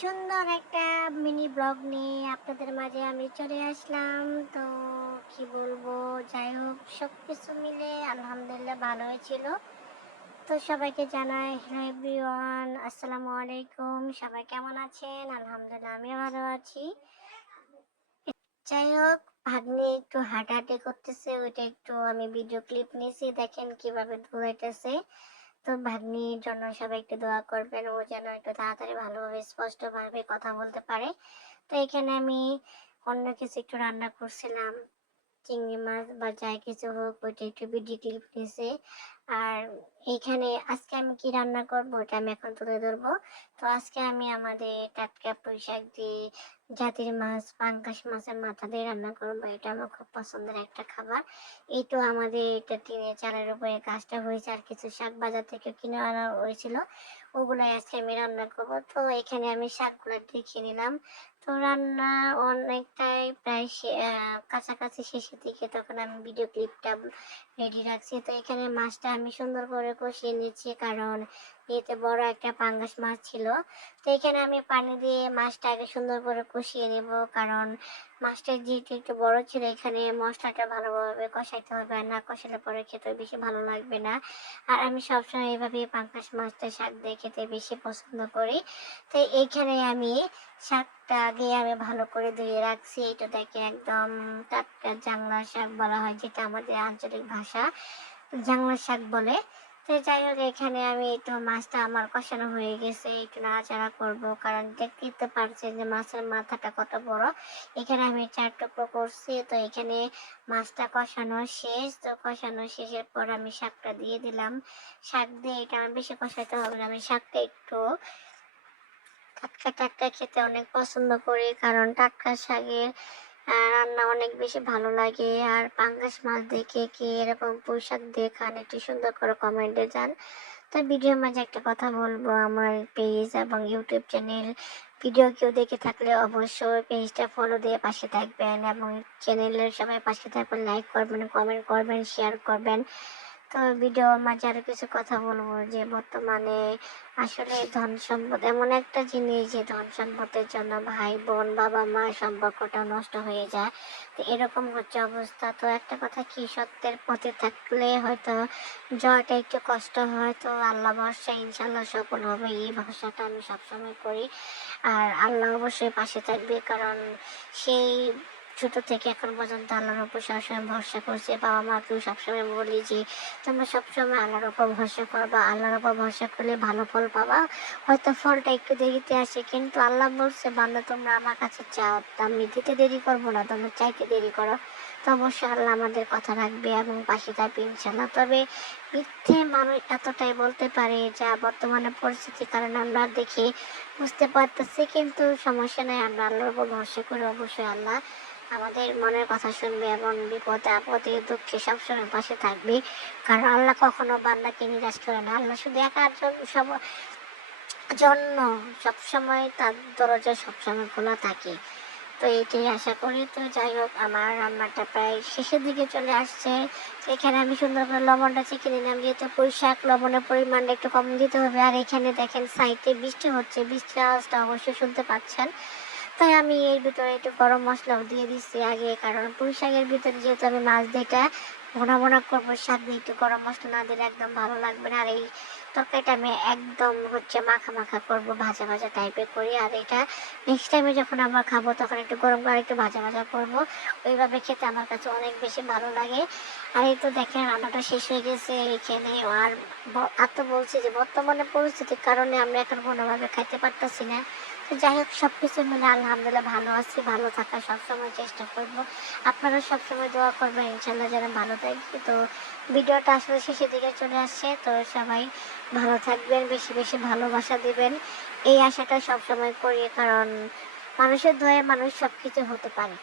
সুন্দর একটা mini blog নিয়ে আপনাদের মাঝে আমি চলে আসলাম। তো কি বলব, যাই হোক সব কিছু মিলে আলহামদুলিল্লাহ ভালো হয়েছিল তো সবাইকে জানাই হ্যালো আসসালামু আলাইকুম। সবাই কেমন আছেন? আলহামদুলিল্লাহ আমিও ভালো আছি। যাই হোক, ভাগ্নি একটু হাঁটাহাঁটি করতেছে, ওইটা একটু আমি ভিডিও ক্লিপ নিয়েছি, দেখেন কীভাবে দৌড়াইতেছে। তো ভাগ্নির জন্য সবাই একটু দোয়া করবেন। ও যেন একটু তাড়াতাড়ি ভালোভাবে, স্পষ্টভাবে কথা বলতে পারে। তো এখানে আমি অন্য কিছু একটু রান্না করছিলাম। চিংড়ি মাছ বা যাই কিছু হোক, ওইটা একটু ভিডিও ক্লিপ নিয়েছে। আর এইখানে আজকে আমি কি রান্না করব ওটা আমি এখন তুলে ধরবো। তো আজকে আমি আমাদের টাটকা পুঁই শাক দিয়ে জাতির মাছ পাঙ্কাশ মাছের মাথা দিয়ে রান্না করব। এটা আমার খুব পছন্দের একটা খাবার। এই তো আমাদের এটা টিনে চালের উপরে কাজটা হয়েছে আর কিছু শাক বাজার থেকে কিনে আনা হয়েছিল। ওগুলাই আজকে আমি রান্না করব। তো এখানে আমি শাকগুলো দেখে নিলাম। তো রান্না অনেকটাই প্রায় কাছাকাছি শেষের দিকে। তখন আমি ভিডিও ক্লিপটা রেডি রাখছি তো এখানে মাছটা আমি সুন্দর করে কষিয়ে নিচ্ছি কারণ এতে বড় একটা পাঙ্গাস মাছ ছিল, তো এখানে আমি পানি দিয়ে মাছটা সুন্দর করে কষিয়ে নেব। কারণ মাছটা যেহেতু একটু বড় ছিল, এখানে মশলাটা ভালোভাবে কষাইতে হবে। আর না কষালে পরে খেতে বেশি ভালো লাগবে না। আর আমি সবসময় এইভাবে পাঙ্গাস মাছটা শাক দিয়ে খেতে বেশি পছন্দ করি। তো এইখানে আমি শাকটা আগে আমি ভালো করে ধুয়ে রাখছি। এটা দেখে একদম টাটকা জাংলা শাক বলা হয়, যেটা আমাদের আঞ্চলিক ভাষা। জাংলা শাক বলে। তো যাই হোক, এখানে আমি একটু মাছটা আমার কষানো হয়ে গেছে, একটু নাড়াচাড়া করব। কারণ দেখতেই তো পারছেন যে মাছের মাথাটা কত বড়। এখানে আমি চার টুকরো করছি, তো এখানে মাছটা কষানো শেষ। তো কষানো শেষের পর আমি শাকটা দিয়ে দিলাম। শাক দিয়ে এটা আমার বেশি কষাতে হবে না, আমি শাকটা একটু টাটকা টাটকা খেতে অনেক পছন্দ করি। কারণ টাটকা শাকের রান্না অনেক বেশি ভালো লাগে। আর পাঙ্গাস মাছ দেখে কি এরকম পোশাক দিয়ে খান একটু সুন্দর করে কমেন্টে যান। তো ভিডিওর মাঝে একটা কথা বলব, আমার পেজ এবং ইউটিউব চ্যানেল ভিডিও কেউ দেখে থাকলে অবশ্যই পেজটা ফলো দিয়ে পাশে থাকবেন এবং চ্যানেলের সবাই পাশে থাকবেন লাইক করবেন কমেন্ট করবেন শেয়ার করবেন। তো ভিডিওর মাঝে আরও কিছু কথা বলব যে বর্তমানে আসলে ধন সম্পদ এমন একটা জিনিস যে ধন সম্পদের জন্য ভাই বোন বাবা মা সম্পর্কটা নষ্ট হয়ে যায়। তো এরকম হচ্ছে অবস্থা। তো একটা কথা কি, সত্যের পথে থাকলে হয়তো জয়টা একটু কষ্ট হয়। তো আল্লাহ ভরসা ইনশাল্লাহ সফল হবে। এই ভরসাটা আমি সবসময় করি। আর আল্লাহ অবশ্যই পাশে থাকবে। কারণ সেই ছোট থেকে এখন পর্যন্ত আল্লাহর উপর সবসময় ভরসা করছে। বাবা মাকেও সবসময় বলি যে, তোমরা সবসময় আল্লাহর উপর ভরসা করবা। আল্লাহর উপর ভরসা করলে ভালো ফল পাবা। হয়তো ফলটা একটু দেরিতে আসে, কিন্তু আল্লাহ বলছে, বান্দা, তোমরা আমার কাছে চাও। আমি দিতে দেরি করব না, তোমরা চাইতে দেরি করো। তো অবশ্যই আল্লাহ আমাদের কথা রাখবে এবং পাশে থাকবে ইনশাল্লাহ তবে মিথ্যে মানুষ এতটাই বলতে পারে যা বর্তমানে পরিস্থিতির কারণে আমরা দেখে বুঝতে পারতেছি, কিন্তু সমস্যা নেই। আমরা আল্লাহর উপর ভরসা করি অবশ্যই আল্লাহ আমাদের মনের কথা শুনবে এবং বিপদে, আপদে, দুঃখে সবসময় পাশে থাকবে। কারণ আল্লাহ কখনো বান্দাকে নিরাশ করে না। আল্লাহ শুধু একার জন্য সব, জন্য সবসময় তার দরজা সবসময় খোলা থাকে। তো এটাই আশা করি। তো যাই হোক, আমার রান্নাটা প্রায় শেষের দিকে চলে আসছে। এখানে আমি সুন্দর করে লবণটা চেখে নিলাম। যেহেতু পুঁই লবণের পরিমাণটা একটু কম দিতে হবে। আর এখানে দেখেন সাইডে বৃষ্টি হচ্ছে। বৃষ্টির আওয়াজটা অবশ্যই শুনতে পাচ্ছেন। তাই আমি এর ভিতরে একটু গরম মশলাও দিয়ে দিচ্ছি আগে, কারণ পুঁই শাকের ভিতরে যেহেতু আমি মাছ দিয়েটা ভোনা ভোনা করব শাক দিয়ে একটু গরম মশলা না দিলে একদম ভালো লাগবে না। আর এই তরকারিটা আমি একদম হচ্ছে মাখা মাখা করব, ভাজা ভাজা টাইপের করি। আর এটা নেক্সট টাইমে যখন আমরা খাব, তখন একটু গরম করে একটু ভাজা ভাজা করব। ওইভাবে খেতে আমার কাছে অনেক বেশি ভালো লাগে। আর এই তো দেখেন, রান্নাটা শেষ হয়ে গেছে এখানে। আর আর তো বলছি যে, বর্তমানে পরিস্থিতির কারণে আমরা এখন কোনোভাবে খাইতে পারতেছি না। যাই হোক সব কিছু মিলে আলহামদুলিল্লাহ ভালো আছি, ভালো থাকার সবসময় চেষ্টা করব। আপনারা সবসময় দোয়া করবেন ইনশাল্লাহ যেন ভালো থাকি। তো ভিডিওটা আসলে শেষের দিকে চলে আসছে, তো সবাই ভালো থাকবেন, বেশি বেশি ভালোবাসা দিবেন। এই আশাটা সবসময় করি, কারণ মানুষের দয়ে মানুষ সবকিছু হতে পারে।